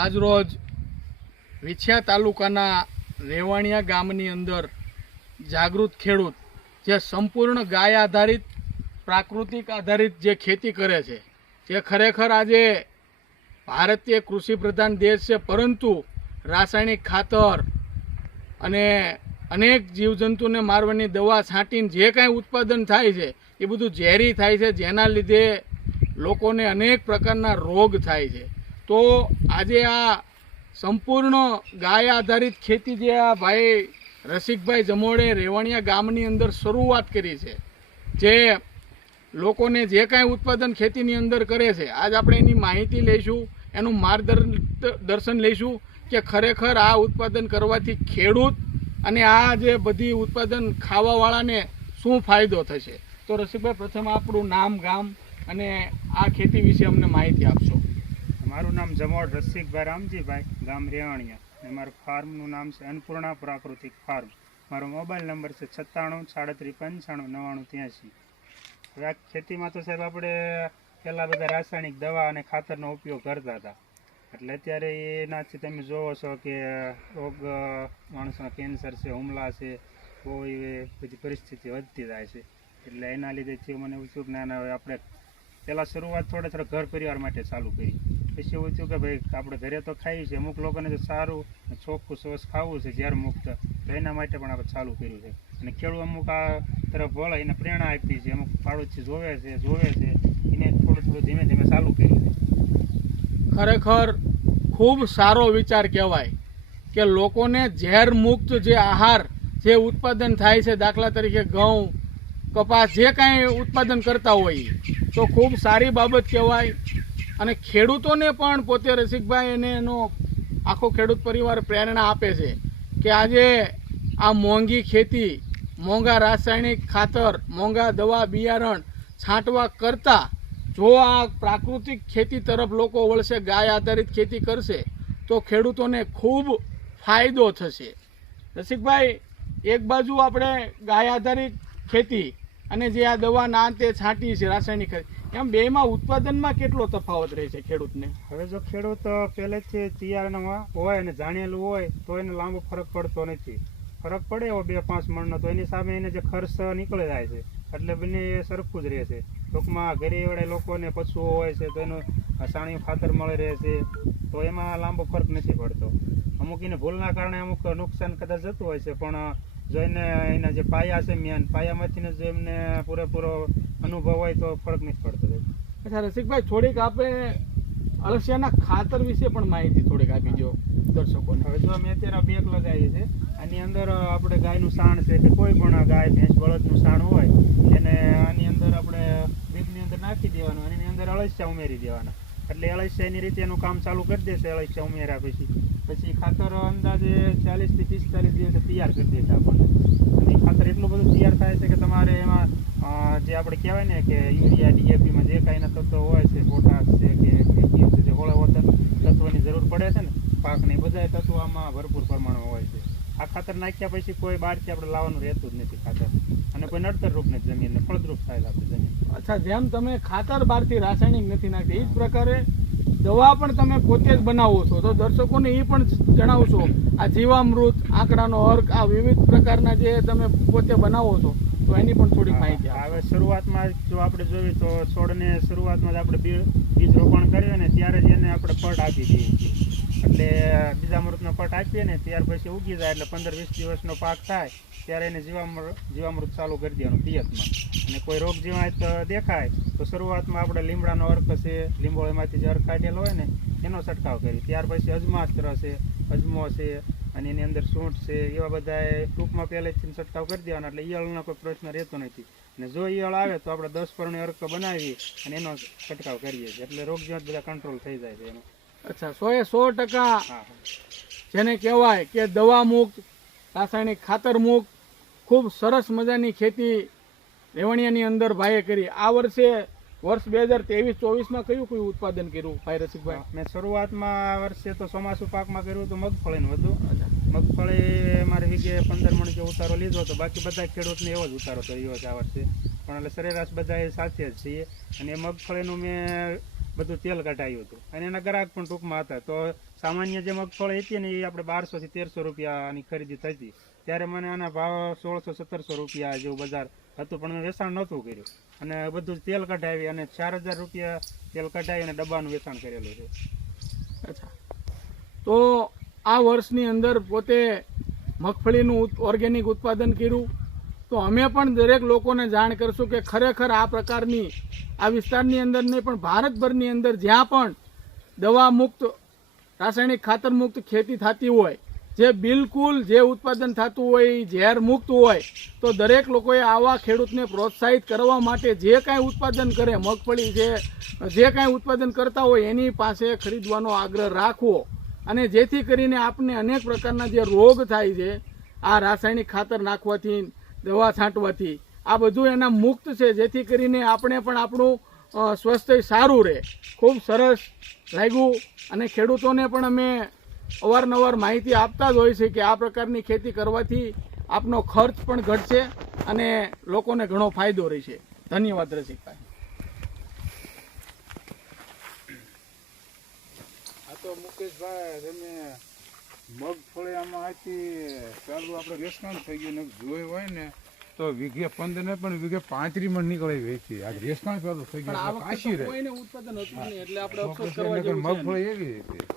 આજરોજ વિછિયા તાલુકાના રેવાણિયા ગામની અંદર જાગૃત ખેડૂત જે સંપૂર્ણ ગાય આધારિત પ્રાકૃતિક આધારિત જે ખેતી કરે છે, જે ખરેખર આજે ભારતીય કૃષિ પ્રધાન દેશ છે, પરંતુ રાસાયણિક ખાતર અને અનેક જીવજંતુને મારવાની દવા છાંટીને જે કાંઈ ઉત્પાદન થાય છે એ બધું ઝેરી થાય છે, જેના લીધે લોકોને અનેક પ્રકારના રોગ થાય છે। તો આજે આ સંપૂર્ણ ગાય આધારિત ખેતી જે આ ભાઈ રસિકભાઈ જમોડે રેવાણિયા ગામની અંદર શરૂઆત કરી છે, જે લોકોને જે કાંઈ ઉત્પાદન ખેતીની અંદર કરે છે, આજ આપણે એની માહિતી લઈશું, એનું માર્ગદર્શન લઈશું કે ખરેખર આ ઉત્પાદન કરવાથી ખેડૂત અને આ જે બધી ઉત્પાદન ખાવાવાળાને શું ફાયદો થશે। તો રસિકભાઈ, પ્રથમ આપણું નામ, ગામ અને આ ખેતી વિશે અમને માહિતી આપશો। મારું નામ જમોડ રસિકભાઈ રામજીભાઈ, ગામ રેવાણિયા, અને મારું ફાર્મનું નામ છે અન્નપૂર્ણા પ્રાકૃતિક ફાર્મ। મારો મોબાઈલ નંબર છે 97 37 95 99 83। હવે આ ખેતીમાં તો સાહેબ આપણે પહેલાં બધા રાસાયણિક દવા અને ખાતરનો ઉપયોગ કરતા હતા, એટલે અત્યારે એનાથી તમે જોવો છો કે રોગ, માણસોના કેન્સર છે, હુમલા છે, બહુ એ બધી પરિસ્થિતિ વધતી જાય છે। એટલે એના લીધે થયું મને એવું થયું કે ના હવે આપણે પહેલાં શરૂઆત થોડા ઘર પરિવાર માટે ચાલુ કરી, પછી એવું થયું કે ભાઈ આપણે ઘરે તો ખાઈએ છીએ, અમુક લોકોને તો સારું ચોખ્ખું સોસ ખાવું છે ઝેર મુક્ત, તો એના માટે પણ આપણે ચાલુ કર્યું છે। અને ખેડૂત અમુક આ તરફ વળે એને પ્રેરણા આપી છે, અમુક પાડોશી જોવે છે એને થોડું ધીમે ધીમે ચાલુ કર્યું છે। ખરેખર ખૂબ સારો વિચાર કહેવાય કે લોકોને ઝેર મુક્ત જે આહાર જે ઉત્પાદન થાય છે, દાખલા તરીકે ઘઉં, કપાસ, જે કાંઈ ઉત્પાદન કરતા હોય તો ખૂબ સારી બાબત કહેવાય। અને ખેડૂતોને પણ પોતે રસિકભાઈ એને એનો આખો ખેડૂત પરિવાર પ્રેરણા આપે છે કે આજે આ મોંઘી ખેતી, મોંઘા રાસાયણિક ખાતર, મોંઘા દવા બિયારણ છાંટવા કરતાં જો આ પ્રાકૃતિક ખેતી તરફ લોકો વળશે, ગાય આધારિત ખેતી કરશે તો ખેડૂતોને ખૂબ ફાયદો થશે। રસિકભાઈ, એક બાજુ આપણે ગાય આધારિત ખેતી અને જે આ દવા ના અંતે છાંટી છે રાસાયણિક, એમ બેમાં ઉત્પાદનમાં કેટલો તફાવત રહે છે ખેડૂતને? હવે જો ખેડૂત પહેલેથી તૈયારમાં હોય અને જાણેલું હોય તો એને લાંબો ફરક પડતો નથી। ફરક પડે એવો 2-5 મણનો, તો એની સામે એને જે ખર્ચ નીકળી જાય છે, એટલે બંને એ સરખું જ રહે છે। ટૂંકમાં ઘરે વડે લોકોને પશુઓ હોય છે તો એનું છાણિયું ખાતર મળી રહે છે, તો એમાં લાંબો ફરક નથી પડતો। અમુક એને ભૂલના કારણે અમુક નુકસાન કદાચ જતું હોય છે, પણ જો એના જે પાયા છે, મેન પાયામાંથી જો એમને પૂરેપૂરો અનુભવ હોય તો ફરક નથી પડતો। અચ્છા રસિકભાઈ, થોડીક આપણે અળસિયાના ખાતર વિશે પણ માહિતી થોડીક આપી દો દર્શકોને। હવે જો અમે અત્યારે બેગ લગાવીએ છીએ, આની અંદર આપણે ગાયનું સાણ છે કે કોઈ પણ ગાય ભેંસ બળદનું સાણ હોય એને આની અંદર આપણે બેગની અંદર નાખી દેવાનું અને એની અંદર અળસિયા ઉમેરી દેવાના, એટલે અળસિયાની રીતે એનું કામ ચાલુ કરી દેશે। અળસિયા ઉમેર્યા પછી ખાતર અંદાજે 40 થી 45 દિવસે તૈયાર કરી દેશે આપણને, અને ખાતર એટલું બધું તૈયાર થાય છે કે તમારે એમાં જે આપણે કહેવાય ને કે યુરિયા, ડીએપીમાં જે કાંઈના તત્વો હોય છે, પોટાશ છે કે કેલ્શિયમ છે, જે હોળા તત્વોની જરૂર પડે છે ને પાકને, એ બધા તત્વો આમાં ભરપૂર પ્રમાણમાં હોય છે। આ ખાતર નાખ્યા પછી કોઈ બહારથી આપણે લાવવાનું રહેતું જ નથી ખાતર, અને કોઈ નડતર રૂપ નથી જમીનને, ફળદ્રુપ થાય આપણી જમીન। અચ્છા, જેમ તમે ખાતર બહારથી રાસાયણિક નથી નાખતી, એ જ પ્રકારે દવા પણ તમે પોતે જ બનાવો છો, તો દર્શકોને એ પણ જણાવશો આ જીવામૃત, આંકડાનો અર્ક, આ વિવિધ પ્રકારના જે તમે પોતે બનાવો છો તો એની પણ થોડીક માહિતી આપો। હવે શરૂઆતમાં જો આપણે જોઈએ તો છોડને શરૂઆતમાં જ આપણે બીજ રોપણ કરીએ ને ત્યારે જ એને આપણે પટ આપી દઈએ છીએ, એટલે બીજામૃતનો પટ આપીએ ને ત્યાર પછી ઉગી જાય એટલે 15-20 દિવસનો પાક થાય ત્યારે એને જીવામૃત ચાલુ કરી દેવાનું પિયતમાં। અને કોઈ રોગ જીવાત દેખાય તો શરૂઆતમાં આપણે લીમડાનો અર્ક છે, લીંબોળીમાંથી જે અર્ક કાઢેલો હોય ને એનો છંટકાવ કરીએ, ત્યાર પછી અજમાસ્ત્ર છે, અજમો છે, અને એની અંદર સૂંઠ છે, એવા બધા ટૂંકમાં પહેલેથી છંટકાવ કરી દેવાના, એટલે ઈયળનો કોઈ પ્રશ્ન રહેતો નથી। અને જો ઈયળ આવે તો આપણે 10 પરણી અર્ક બનાવી અને એનો છંટકાવ કરીએ છીએ, એટલે રોગ જીવાત બધા કંટ્રોલ થઈ જાય છે એનો। અચ્છા, 100% જેને કહેવાય કે દવા મુક્ત, રાસાયણિક ખાતર મુક્ત ખૂબ સરસ મજાની ખેતી રેવાણિયાની અંદર ભાઈએ કરી। આ વર્ષે વર્ષ 2023-24માં કયું ઉત્પાદન કર્યું ભાઈ રસિકભાઈ? મેં શરૂઆતમાં આ વર્ષે તો ચોમાસું પાકમાં કર્યું હતું મગફળીનું હતું। મગફળી મારે વીઘે 15 મણ કે ઉતારો લીધો હતો, બાકી બધા ખેડૂતને એવો જ ઉતારો કર્યો છે આ વર્ષે, પણ એટલે સરેરાશ બધા સાથે જ છીએ। અને એ મગફળીનું મેં બધું તેલ કઢાયું હતું અને એના ગ્રાહક પણ ટૂંકમાં હતા. તો સામાન્ય જે મગફળી હતી ને એ આપણે 1200 થી 1300 રૂપિયાની ખરીદી થતી, ત્યારે મને આના ભાવ 1600-1700 રૂપિયા જેવું બજાર હતું, પણ મેં વેચાણ નહોતું કર્યું અને બધું તેલ કઢાવી અને 4000 રૂપિયા તેલ કઢાવી અને ડબ્બાનું વેચાણ કરેલું છે. અચ્છા, તો આ વર્ષની અંદર પોતે મગફળીનું ઓર્ગેનિક ઉત્પાદન કર્યું, તો અમે પણ દરેક લોકોને જાણ કરશું કે ખરેખર આ પ્રકારની આ વિસ્તારની અંદર નહીં પણ ભારતભરની અંદર જ્યાં પણ દવા મુક્ત રાસાયણિક ખાતર મુક્ત ખેતી થતી હોય, જે બિલકુલ જે ઉત્પાદન થતું હોય એ ઝેર મુક્ત હોય, તો દરેક લોકોએ આવા ખેડૂતને પ્રોત્સાહિત કરવા માટે જે કાંઈ ઉત્પાદન કરે, મગફળી છે જે કાંઈ ઉત્પાદન કરતા હોય એની પાસે ખરીદવાનો આગ્રહ રાખવો, અને જેથી કરીને આપને અનેક પ્રકારના જે રોગ થાય છે આ રાસાયણિક ખાતર નાખવાથી, દવા છાંટવાથી, આ બધું એના મુક્ત છે, જેથી કરીને આપણે પણ આપણું સ્વાસ્થ્ય સારું રહે. ખૂબ સરસ લાગ્યું અને ખેડૂતોને પણ અમે અવારનવાર માહિતી આપતા જ હોય છે કે આ પ્રકારની ખેતી કરવાથી આપનો ખર્ચ પણ ઘટશે અને લોકોને ઘણો ફાયદો રહેશે. ધન્યવાદ રસિકભાઈ. આ તો મુકેશભાઈ તમે મગફળી આમાં હતી ચાલુ આપણે રેસકાણ થઈ ગયું ને જોઈ હોય ને તો વીઘે 15 ને પણ વીઘે 35 મણ નીકળે વેચી. આ રેસકાણ ચાલુ થઈ પણ આ ગયું વખતે કાશી તો રહે કોઈને ઉત્પાદન હતું જ નહીં, એટલે આપણે અફસોસ કરવા જેવું છે નહીં. મગફળી એવી રીતે